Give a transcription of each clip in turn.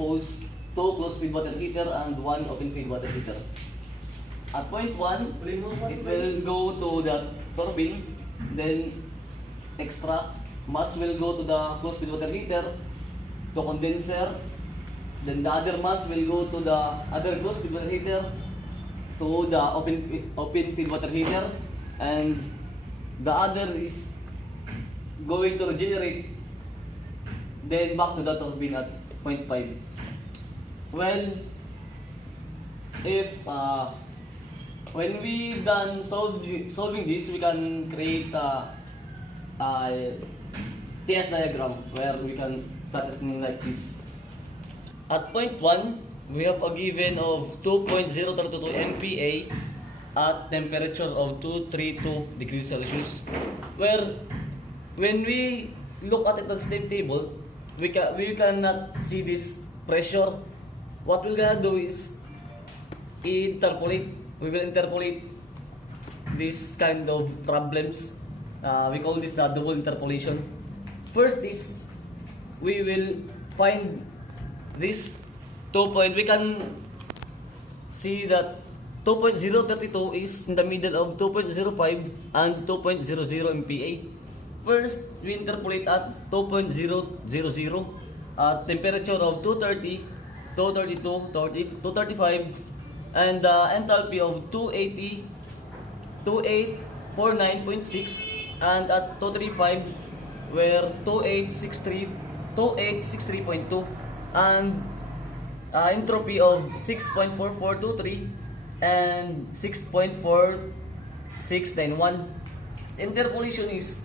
pose 2 closed feed water heater and 1 open feed water heater. At point 1, it will go to the turbine, then extra mass will go to the closed feed water heater, to condenser, then the other mass will go to the other closed feed water heater, to the open feed water heater, and the other is going to regenerate, then back to the turbine at point 5. Well, if when we done solving this, we can create a TS diagram where we can plot it like this. At point 1, we have a given of 2.032 MPa at temperature of 232 degrees Celsius, where when we look at it on the table, we cannot see this pressure. What we're gonna do is interpolate. We will interpolate this kind of problems. We call this the double interpolation. First is we will find this 2 point. We can see that 2.032 is in the middle of 2.05 and 2.00 MPa. First, we interpolate at 2.000 at temperature of 230, 232, 235, and the enthalpy of 280, 2849.6, and at 235 where 2863.2, and entropy of 6.4423 and 6.4691. Interpolation is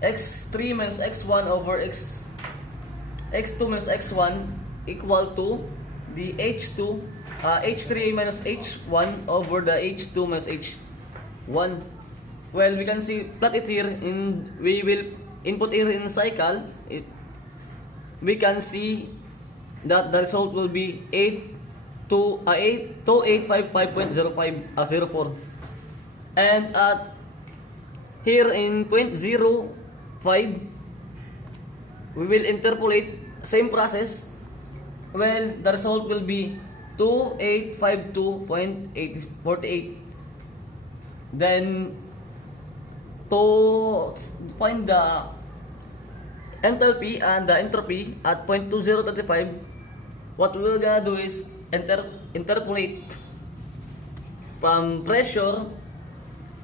x3 minus x1 over x2 minus x1 equal to the h3 minus h1 over the h2 minus h1. Well, we can see, plot it here, we will input here in cycle. We can see that the result will be 2855.04, and at here in 0.05 we will interpolate same process. Well, the result will be 2852.48. Then to find the enthalpy and the entropy at 0.2035, what we're gonna do is interpolate from pressure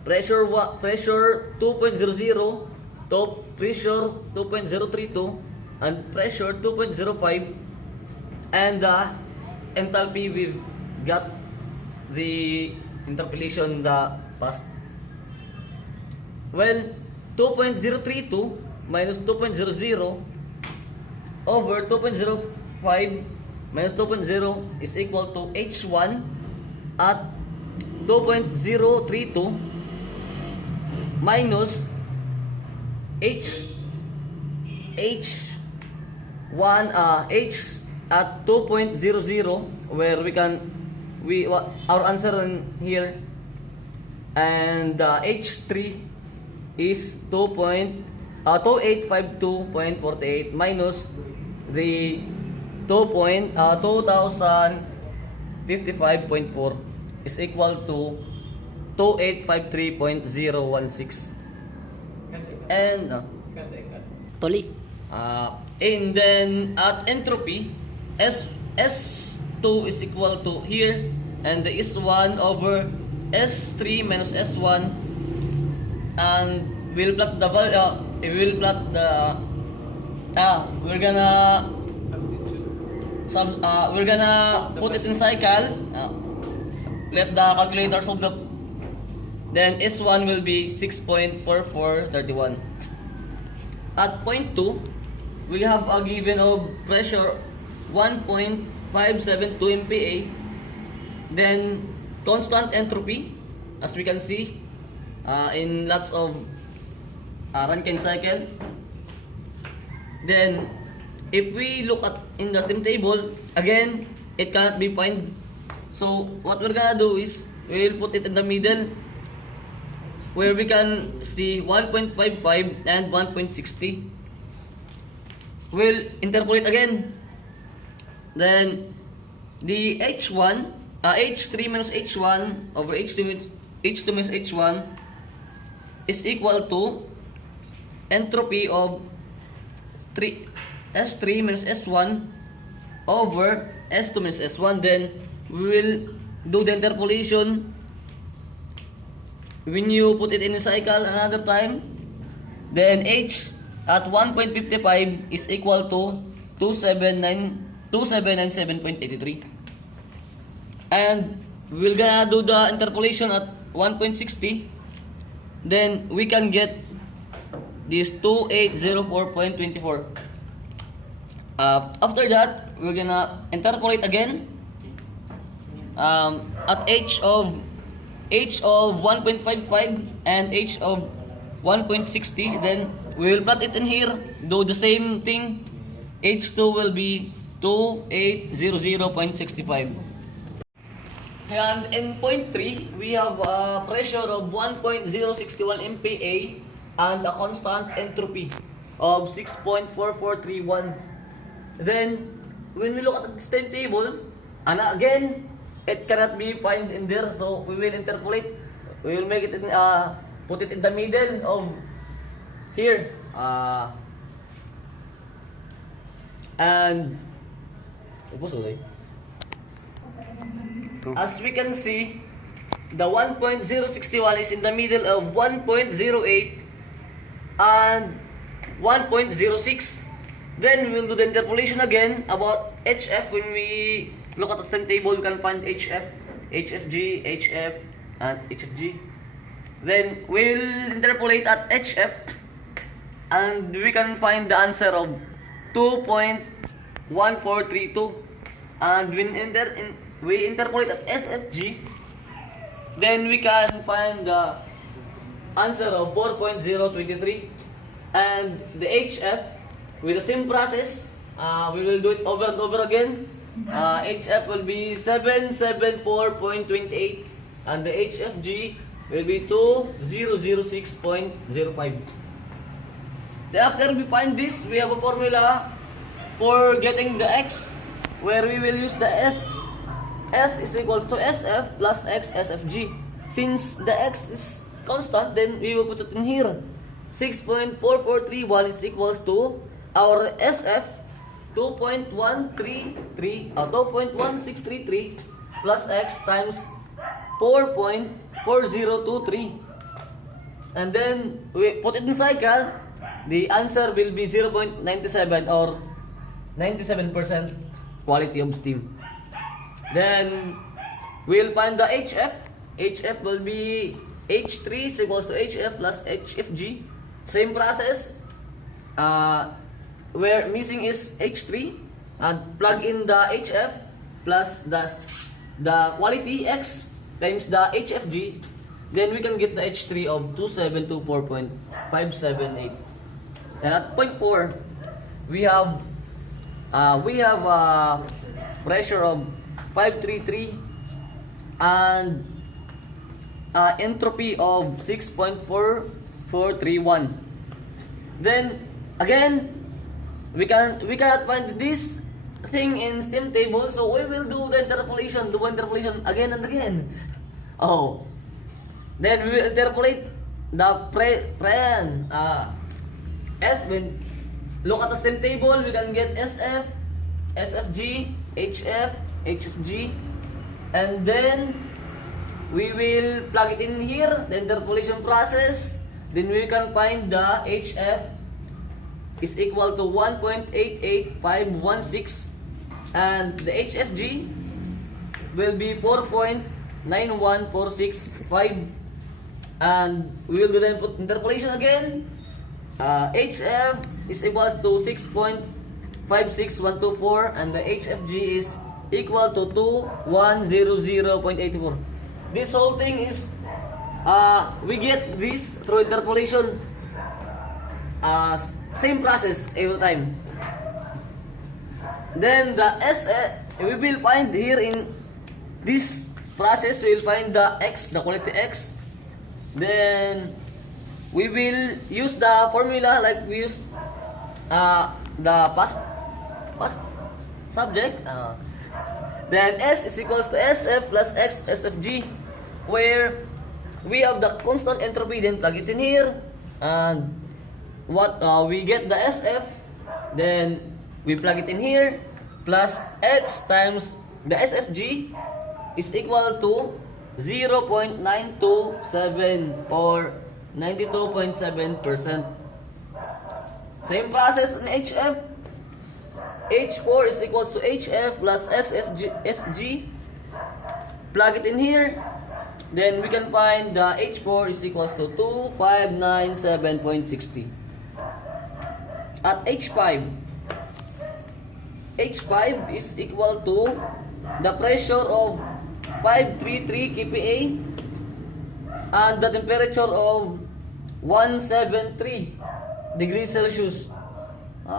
2.00 to pressure 2.032 and pressure 2.05, and the enthalpy we've got the interpolation the fast. Well, 2.032 minus 2.00 over 2.05 minus 2.0 is equal to h1 at 2.032 minus h1 h at 2.00, where our answer in here, and h3 is 2852.48 minus the 2055.4 is equal to 2853.016. And and then at entropy, S2 is equal to here, and the S1 over S3 minus S1, and we'll plot the value. We're gonna put it in cycle. Let the calculator solve the. Then S1 will be 6.4431. At point 2, we have a given of pressure 1.572 MPa. Then constant entropy, as we can see in lots of Rankine cycle. Then if we look at in the steam table, again it cannot be found. So what we're gonna do is we will put it in the middle, where we can see 1.55 and 1.60. We'll interpolate again. Then the H1, H3 minus H1 over H2 minus H1 is equal to entropy of S3 minus S1 over S2 minus S1. Then we will do the interpolation when you put it in a cycle another time. Then H at 1.55 is equal to 2797.83. And we're gonna do the interpolation at 1.60. Then we can get this 2804.24. After that, we're gonna interpolate again at H of 1.55 and H of 1.60. Then we will plot it in here, do the same thing. H2 will be 2800.65. And in point 3, we have a pressure of 1.061 MPa and a constant entropy of 6.4431. Then, when we look at the same table, and again, it cannot be found in there, so we will interpolate. We will make it in, put it in the middle of here. And as we can see, the 1.061 is in the middle of 1.08 and 1.06. Then we'll do the interpolation again about HF. When we look at the same table, we can find HF, HFG, HF, and HFG. Then we'll interpolate at HF, and we can find the answer of 2.1432. And when we interpolate at SFG, then we can find the answer of 4.023. And the HF, with the same process, we will do it over and over again. HF will be 774.28 and the HFG will be 2006.05. Then after we find this, we have a formula for getting the X, where we will use the S. S is equals to SF plus X SFG. Since the X is constant, then we will put it in here. 6.4431 is equals to our SF 2.1633 plus X times 4.4023. And then we put it in cycle. The answer will be 0.97 or 97% quality of steam. Then we'll find the HF. HF will be H3 is equals to HF plus HFG. Same process. Where missing is H3, and plug in the HF plus the quality X times the HFG. Then we can get the H3 of 2724.578. And at point 4, we have pressure of 533 and entropy of 6.4431. Then again, we cannot find this thing in steam table, so we will do the interpolation again and again. Then we will interpolate the S. When look at the steam table, we can get SF, SFG, HF, HFG, and then we will plug it in here, the interpolation process. Then we can find the HF is equal to 1.88516, and the HFG will be 4.91465. And we will do the interpolation again. HF is equals to 6.56124, and the HFG is equal to 2100.84. This whole thing is we get this through interpolation. Same process every time. Then the S, we will find here in this process, we will find the X, the quality X. Then we will use the formula like we use the past subject. Then S is equals to SF plus X SFG, where we have the constant entropy, then plug it in here, and what we get the SF, then we plug it in here, plus X times the SFG is equal to 0.927 or 92.7%. Same process in HF. H4 is equals to HF plus XFG. Plug it in here. Then we can find the H4 is equals to 2597.60. At H5 is equal to the pressure of 533 kPa and the temperature of 173 degrees Celsius.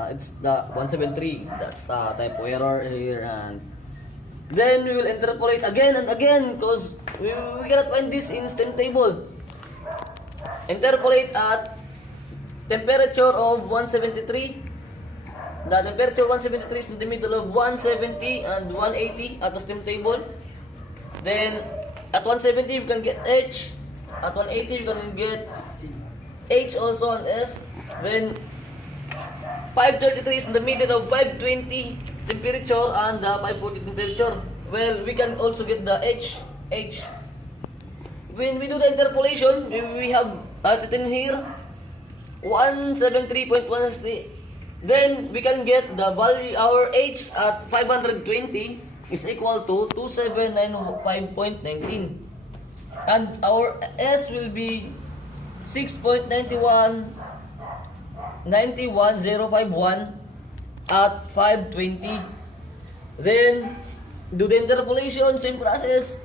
It's the 173. That's the typo error here. And then we will interpolate again and again because we cannot find this in STEM table. Interpolate at temperature of 173. The temperature 173 is in the middle of 170 and 180 at the STEM table. Then at 170 you can get H. At 180 you can get H also and S. Then 533 is in the middle of 520 temperature and the 540 temperature. Well, we can also get the H. When we do the interpolation, we have written here 173.160. Then we can get the value, our H at 520 is equal to 2795.19. And our S will be 6.91051 at 520. Then do the interpolation, same process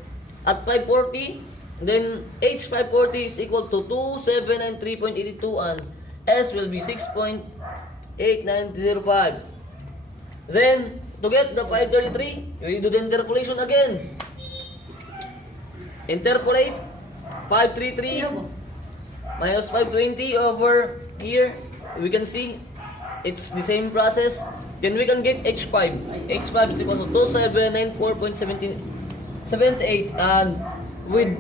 at 540. Then H 540 is equal to 2793.82 and S will be 6.8905. Then to get the 533, we do the interpolation again. Interpolate 533 minus 520 over here. We can see it's the same process. Then we can get H5. H5 is equal to 2794.78 and with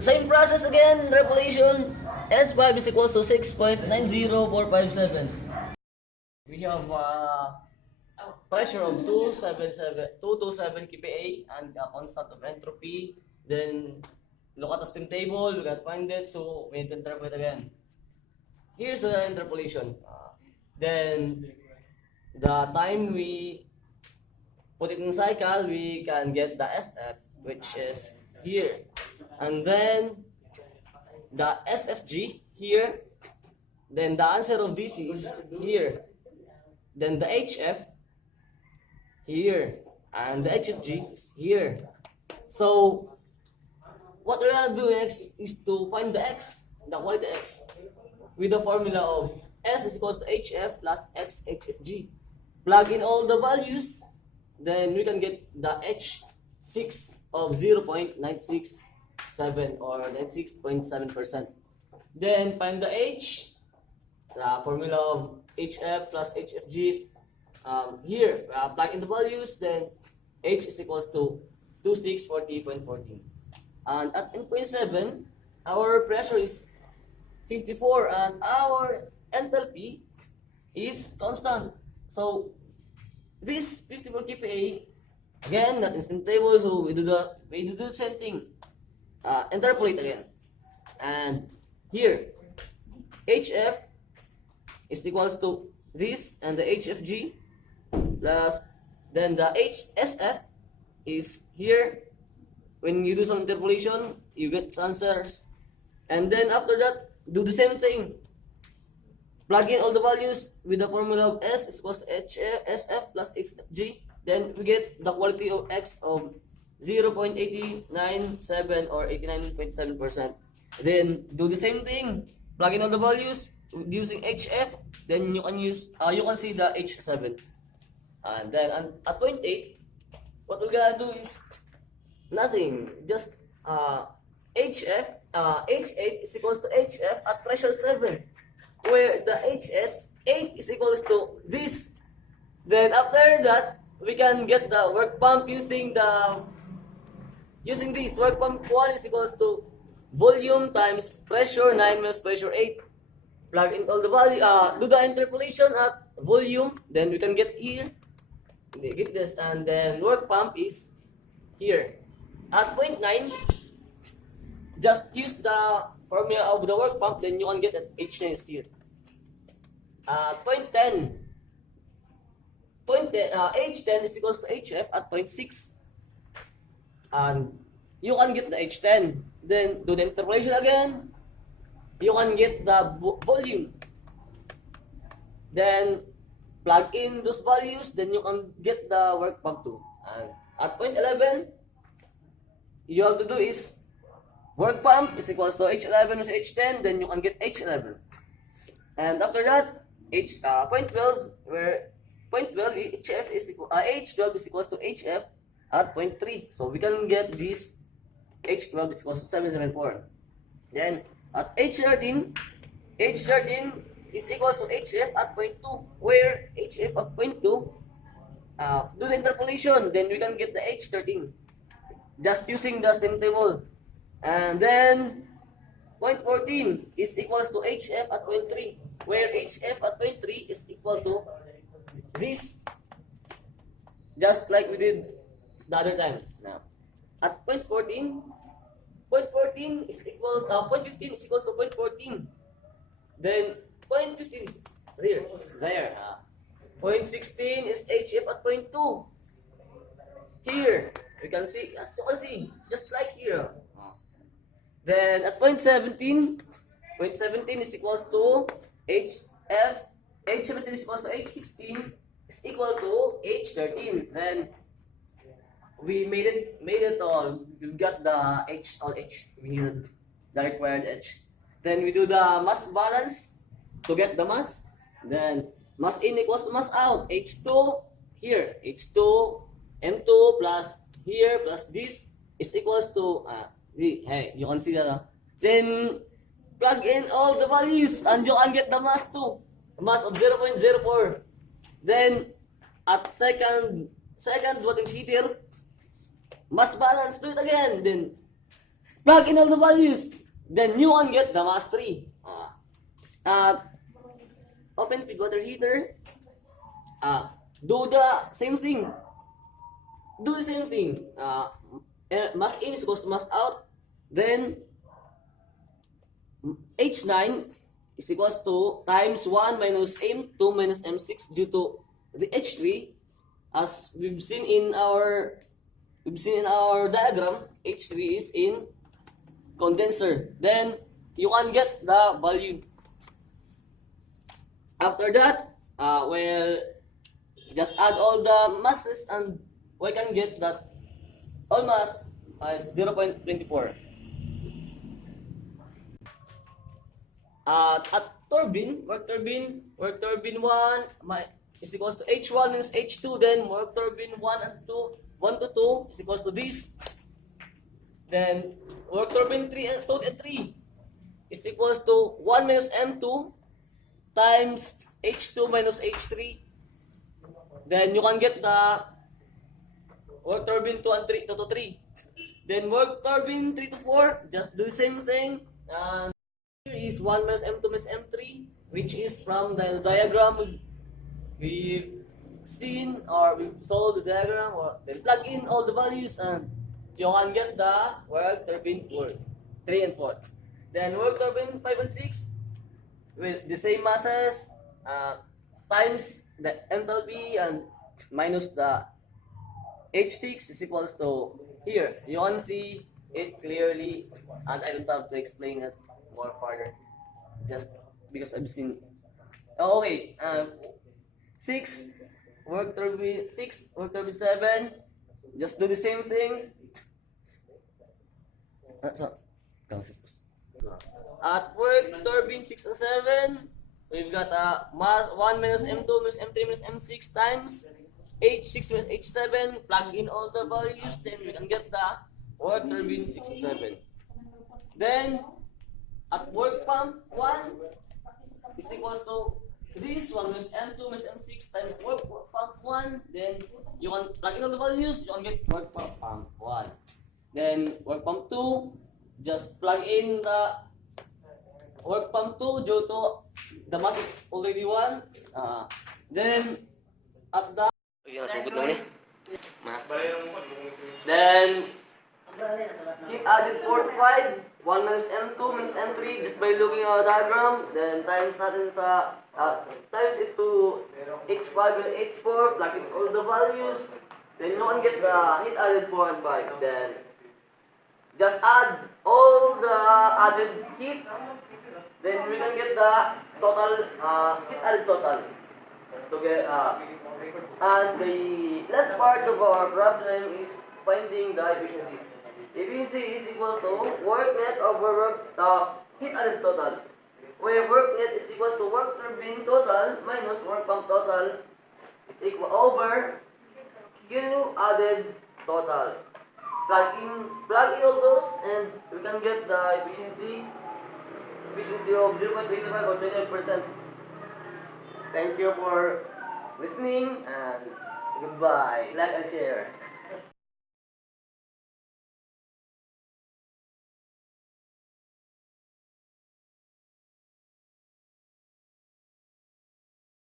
same process again, interpolation, S5 is equal to 6.90457. We have pressure of 227 kPa and a constant of entropy. Then look at the STEM table, we can find it, so we need to interpolate again. Here's the interpolation. Then the time we put it in cycle, we can get the SF, which is here. And then the SFG here. Then the answer of this is here. Then the HF here. And the HFG is here. So what we're gonna do next is to find the X, the quality X, with the formula of S is equals to HF plus X HFG. Plug in all the values, then we can get the H6 of 0.967 or 96.7%. Then find the H, the formula of HF plus HFG is here. Plug in the values, then H is equals to 2640.14. And at 10.7, our pressure is 54 and our enthalpy is constant. So this 54 kPa, again, not instant table, so we do the same thing. Interpolate again. And here, HF is equals to this and the HFG plus then the HSF is here. When you do some interpolation, you get answers. And then after that, do the same thing. Plug in all the values with the formula of S is equals to SF plus HFG. Then we get the quality of X of 0.897 or 89.7%. Then do the same thing. Plug in all the values using HF. Then you can see the H7. And then at point 8, what we're gonna do is nothing, just H8 is equals to HF at pressure 7, where the H8 is equals to this. Then after that, we can get the work pump using this. Work pump 1 is equals to volume times pressure 9 minus pressure 8. Plug in all the value, do the interpolation at volume, then we can get here, get this, and then work pump is here. At point 9, just use the formula of the work pump, then you can get at H9 is here. Point 10, H10 is equals to HF at point 6. And you can get the H10. Then do the interpolation again. You can get the volume. Then plug in those values. Then you can get the work pump too. And at point 11, you have to do is work pump is equals to H11 minus H10. Then you can get H11. And after that, point 12, where point 12 HF is equal, H12 is equals to HF at point 3. So we can get this H12 is equals to 774. Then at H13 is equals to HF at point 2, where HF at point 2, do the interpolation, then we can get the H13 just using the steam table. And then point 14 is equals to HF at point 3, where HF at point 3 is equal to this, just like we did the other time. Now, at point 14 is equal, point 15 is equals to point 14. Then point 15 is there. Point 16 is HF at point 2. Here, you can see, as you can see, just like here. Then at point 17 is equals to HF, H17 is equals to H16 is equal to H13. Then we made it all. We got the H, all H. We needed the required H. Then we do the mass balance to get the mass. Then mass in equals to mass out. H2 here, H2 M2 plus here plus this is equals to hey, you can see that. Then plug in all the values and you can get the mass too. Mass of 0.04. Then at second water heater, mass balance, do it again. Then plug in all the values. Then you can get the mass 3. Open feed water heater. Do the same thing. Mass in is equals to mass out. Then H9 is equals to times 1 minus M2 minus M6 due to the H3. As we've seen in our diagram, H3 is in condenser. Then you can get the value. After that, well, just add all the masses and we can get that all mass is 0.24. At turbine, work turbine 1 is equals to H1 minus H2. Then work turbine 1 to 2 is equals to this. Then work turbine 2 and 3 is equals to 1 minus M2 times H2 minus H3. Then you can get the work turbine 2 and 3 to 3. Then work turbine 3 to 4, just do the same thing. And here is 1 minus M2 minus M3, which is from the diagram we've seen, or we've solved the diagram, or then plug in all the values and you can get the work turbine 3 and 4. Then work turbine 5 and 6 with the same masses times the enthalpy and minus the H6 is equals to here. You can see it clearly, and I don't have to explain it more further, just because I've seen. Okay, 6 work turbine 7. Just do the same thing. At work turbine 6 and 7, we've got mass 1 minus M2 minus M3 minus M6 times H6 minus H7. Plug in all the values, then we can get the work turbine 6 and 7. Then at work pump 1 is equals to this 1 minus M2 minus M6 times work pump 1, then you can plug in all the values, you can get work pump 1. Then work pump 2, just plug in the work pump 2 due to the mass is already 1. Then at the then keep adding 4 to 5, 1 minus M2 minus M3 just by looking at the diagram. Then times natin sa times it to H5 and H4, plug in all the values. Then you can get the heat added 4 and 5. Then just add all the added heat. Then we can get the total heat added total. Okay, and the last part of our problem is finding the efficiency. Efficiency is equal to work net over heat added total, where work net is equal to work turbine total minus work pump total is equal over Q added total. Plug in all those and we can get the efficiency of 0.25 or 29%. Thank you for listening and goodbye. Like and share.